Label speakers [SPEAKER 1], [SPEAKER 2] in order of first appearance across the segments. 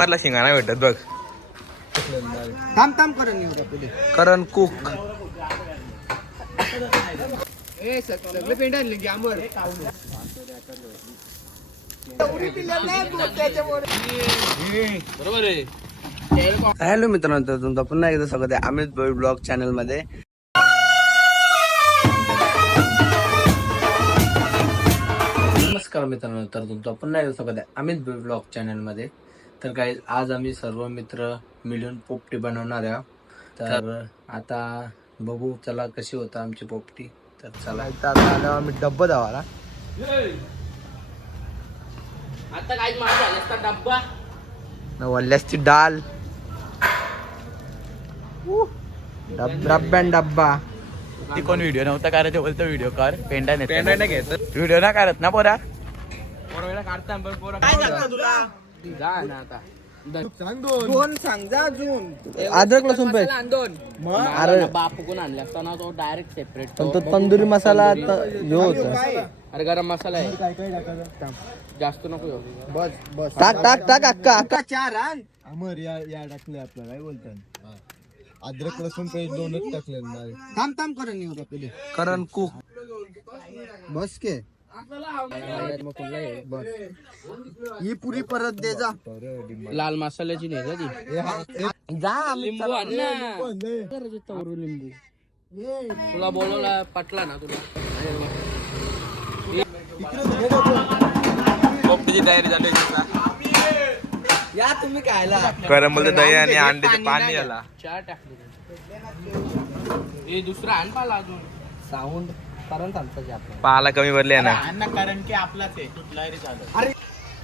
[SPEAKER 1] मला शिंगाणा भेटत बघ.
[SPEAKER 2] थांब थांब करून येऊ पुढे?
[SPEAKER 1] करण कुक
[SPEAKER 2] ए सगळे पेंट आणले की आंबर
[SPEAKER 3] हॅलो मित्रांनो तर तुमचं पुन्हा एकदा स्वागत आहे अमित ब्लॉग चॅनलमध्ये नमस्कार मित्रांनो तर तुमचं पुन्हा एकदा स्वागत आहे अमित ब्लॉग चॅनलमध्ये तर काही आज आम्ही सर्व मित्र मिळून पोपटी बनवणार आहोत. तर आता बघू चला कशी होता आमची पोपटी. तर चला.
[SPEAKER 2] आता आल्यावर आम्ही डब्बा धावाला
[SPEAKER 3] आता काय माझा डब्बा.
[SPEAKER 2] वल्ल्याची डाल. डब्यान डब्बा.
[SPEAKER 1] ती कोण व्हिडिओ नव्हता करायचं बोलतो व्हिडिओ कर. पेंडा नाही पेंडा नाही घ्यायचं व्हिडिओ ना करत ना पोरा?
[SPEAKER 2] दोन. सांग जा अजून. अद्रक लसूण पेस्ट अरे.
[SPEAKER 3] बाप कोण आणला असताना तो डायरेक्ट सेपरेट
[SPEAKER 2] पण तो. तंदुरी मसाला त- ह्यो होता.
[SPEAKER 3] अरे गरम मसाला आहे. जास्त नको ह्यो.
[SPEAKER 2] बस बस. टाक टाक टाक अक्का अक्का. चार आण.
[SPEAKER 4] अमर या या टाकले आपलं काय बोलतात अद्रक लसूण पेस्ट दोनच टाकले
[SPEAKER 2] थांब थांब करून येऊ पुढे
[SPEAKER 1] करण कुक
[SPEAKER 2] बस के. ही पुरी परत दे जा.
[SPEAKER 3] लाल मसाल्याची नाही ती?
[SPEAKER 2] जा आम्ही
[SPEAKER 3] लिंबू आण ना. तवरू लिंबू. तुला बोलवला पटला ना तुला.
[SPEAKER 1] पोपटीची तयारी झाली
[SPEAKER 2] या तुम्ही खायला.
[SPEAKER 1] करण बोलतो दही आणि अंड्याचं पाणी आला
[SPEAKER 3] चार टाकले हे दुसरा आण पाला अजून.
[SPEAKER 2] साऊंड. कारण आपलं
[SPEAKER 1] पाला कमी भरले ना.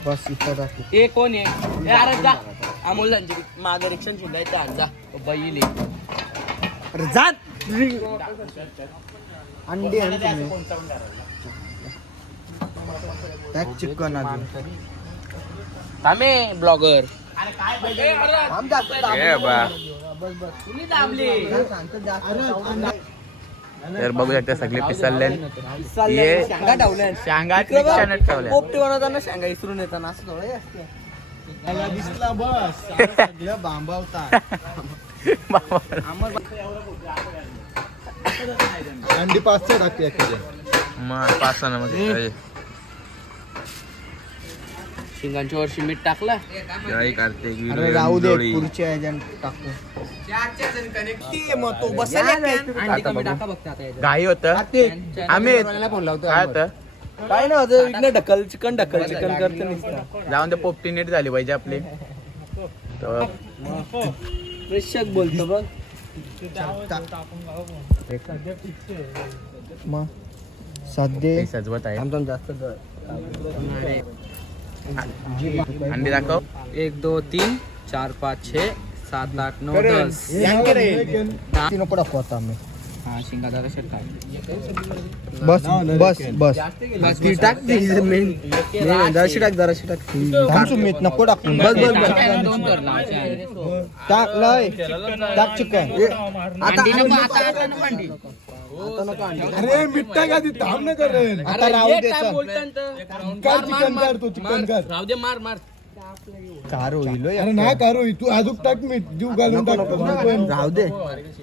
[SPEAKER 2] बस इथं
[SPEAKER 3] ए कोण आहे? ए, अरे जा. अमोल त्यांची मागे शिंदायचं आण जा बैल आहे.
[SPEAKER 2] अरे जा. अंडी आण तुम्ही. त्यात चिकन अजून
[SPEAKER 3] थांबे ब्लॉगर.
[SPEAKER 2] थांब जास्त
[SPEAKER 1] ए बा.
[SPEAKER 2] दाबले.
[SPEAKER 1] तर बघू शकता सगळे
[SPEAKER 2] शेंगा
[SPEAKER 1] शांगा ठेवल्या.
[SPEAKER 2] पोपटी बनवताना शेंगा इसरून येताना असं थोडं असतं.
[SPEAKER 4] मला दिसला बस. सगळं बांबावता अंडी पाच सहा टाकते एखाद्या
[SPEAKER 1] मग पाच
[SPEAKER 3] शिंगांच्या वर्षी मीठ टाकला.
[SPEAKER 1] जय कार्तिक
[SPEAKER 2] राहू दे. पुढच्या ह्याच्यात मग तो बसेल
[SPEAKER 3] अंडी कमी टाका बघता आता याच्यात.
[SPEAKER 1] घाई होत. आम्ही
[SPEAKER 2] फोन लावतो
[SPEAKER 1] काय होतं?
[SPEAKER 2] काय ना होतं इकडे ढकल चिकन ढकल चिकन करते नुसतं.
[SPEAKER 1] जाऊन ते पोपटी नीट झाली पाहिजे आपली. तर
[SPEAKER 2] प्रेक्षक बोलतो बघ. मग?
[SPEAKER 1] ते सजवत आहे.
[SPEAKER 2] आमचा जास्त
[SPEAKER 1] अंडी दाखव.
[SPEAKER 3] एक दो तीन चार पाच छे. सात आठ नऊ दस.
[SPEAKER 2] तीन नको दाखवू आता आम्ही.
[SPEAKER 3] हा शिंगा जरा शेट टाक
[SPEAKER 2] बस बस बस. ती टाक ती मेन जराशी टाक जराशी टाक. नको टाकू बस बस बस. टाक लय. टाक चिकन. आता.
[SPEAKER 4] अरे मिठ्ठा का ती? थांब ना करेन.
[SPEAKER 2] आता राहू दे
[SPEAKER 4] चिकन
[SPEAKER 3] मार,
[SPEAKER 4] कर तू चिकन
[SPEAKER 3] मार.
[SPEAKER 4] कर.
[SPEAKER 3] राहू दे मार मार.
[SPEAKER 2] कार होईल
[SPEAKER 4] अरे
[SPEAKER 2] यार.
[SPEAKER 4] ना करू तू अजून टाक मीठ जीव घालून टाकतो.
[SPEAKER 2] राहू दे.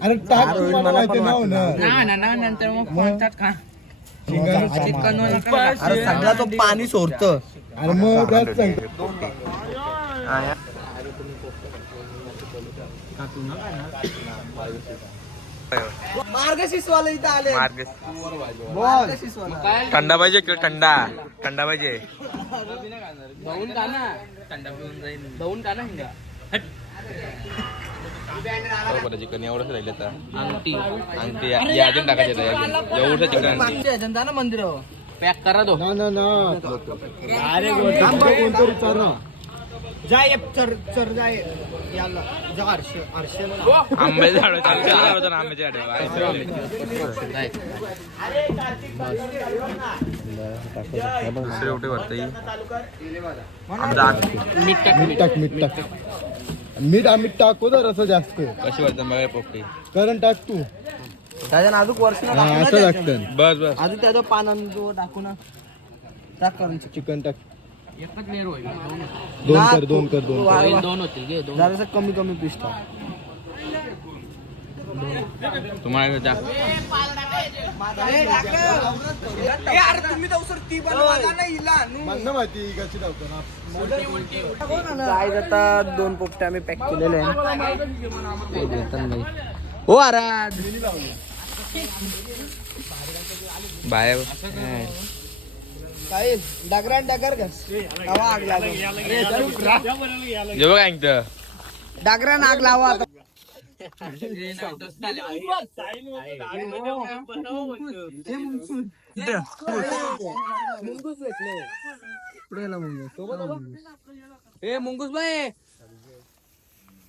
[SPEAKER 4] अरे टाक
[SPEAKER 2] अरे
[SPEAKER 4] तू
[SPEAKER 2] होईल,
[SPEAKER 4] मला माहिती
[SPEAKER 2] पण
[SPEAKER 4] ना.
[SPEAKER 3] नंतर मग का?
[SPEAKER 2] अरे सगळा तो पाणी सोडत.
[SPEAKER 4] अरे मग त्यात
[SPEAKER 2] इथं आले.
[SPEAKER 1] मार्ग थंडा पाहिजे किंवा थंडा? थंडा पाहिजे. चिकन एवढंच राहिलं आता
[SPEAKER 3] अंगठी.
[SPEAKER 1] आणि ते या- या अजून टाकायचं. एवढं चिकन
[SPEAKER 2] ना मंदिरावर
[SPEAKER 3] पॅक करा तो.
[SPEAKER 4] ना ना ना. अरे कोणतरी चारा
[SPEAKER 2] जाय चर चर जाय. याला जा हर्ष हर्षला
[SPEAKER 1] आंब्याचे झाड चालते ना आंब्याचे झाड. दुसरे उठे भरता येईल आमचा
[SPEAKER 3] मीठ टाक
[SPEAKER 4] मीठ टाक मीठ टाक मीठ आम्ही टाकू तर असं जास्त.
[SPEAKER 1] कशी वाटतं बघा पोपटी?
[SPEAKER 4] कारण टाक तू.
[SPEAKER 2] त्याच्या अजून वर्ष
[SPEAKER 4] असं लागतं
[SPEAKER 1] बस बस.
[SPEAKER 2] अजून त्याचं पानान जो टाकू ना टाक करून.
[SPEAKER 4] चिकन टाक.
[SPEAKER 3] एकच लेअर होईल.
[SPEAKER 4] दोन कर दोन कर दोन
[SPEAKER 2] वा.
[SPEAKER 3] दोन होतील घे दोन.
[SPEAKER 2] जरासं कमी कमी पीस टाक
[SPEAKER 1] तुम्हाला
[SPEAKER 4] माहिती
[SPEAKER 2] आता दोन पोपटे आम्ही पॅक केलेले आहे हो आराध.
[SPEAKER 1] बाय
[SPEAKER 2] काय डगरान डगर घस. हवा आग लावा
[SPEAKER 1] जे बघ ऐकतं
[SPEAKER 2] डगरान आग लावा आता.
[SPEAKER 3] ए मुंगूस बाई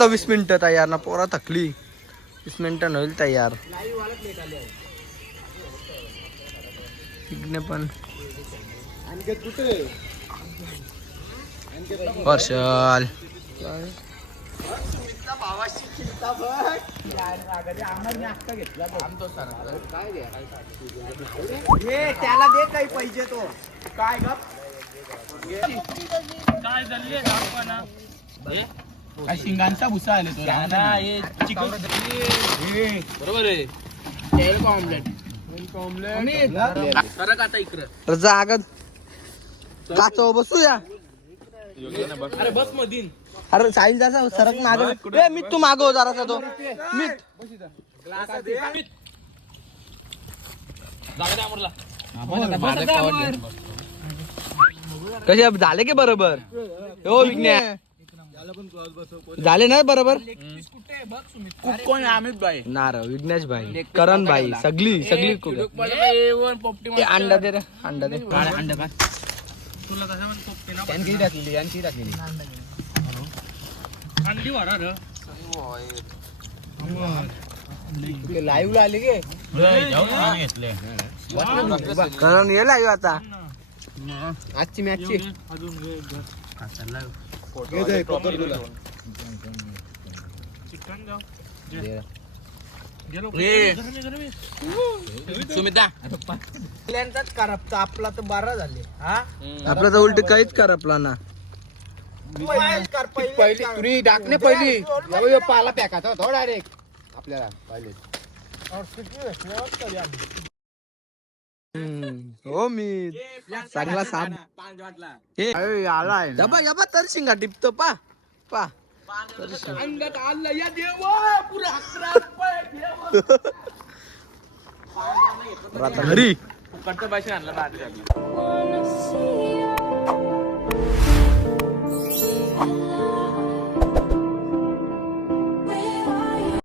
[SPEAKER 2] तर वीस मिनिटं तयार ना पोरा थकली. वीस मिनिटं होईल तयार. पण. वर्षाल. त्याला दे काही पाहिजे तो. काय ग
[SPEAKER 1] काय शिंगांचा भुसा आले तो
[SPEAKER 3] बरोबर आहे. ऑमलेट फरक आता इकडं?
[SPEAKER 2] जागत काचो बसूया
[SPEAKER 3] अरे बस मधीन.
[SPEAKER 2] अरे साईल जासा सरक माग. ए मी तू मागव जरासा तो. मी कसे झाले की बरोबर? हो विज्ञा झाले ना बरोबर?
[SPEAKER 1] कोण अमित भाई.
[SPEAKER 2] नार विघ्नेश भाई करण भाई सगळी सगळी. ए, अंडा दे रे अंडा दे. लाईव्ह आले गे?
[SPEAKER 1] घेतले.
[SPEAKER 2] करण ये लाईव्ह आता. आजची
[SPEAKER 4] हे दे, पकड तुला
[SPEAKER 3] सुमिता।
[SPEAKER 2] त्यांचाच करपता आपला तर बारा झाले आपला तर उलट काहीच करपला ना.
[SPEAKER 4] पहिली तुरी टाकणे पहिली. पाला पॅकाचा होता डायरेक्ट. आपल्याला पाहिले.
[SPEAKER 2] हो मी चांगला साप हे.
[SPEAKER 3] आलाय
[SPEAKER 2] यबा यबा तर शिंगा टिपतो पा पा.
[SPEAKER 3] घरी.
[SPEAKER 5] wanna see you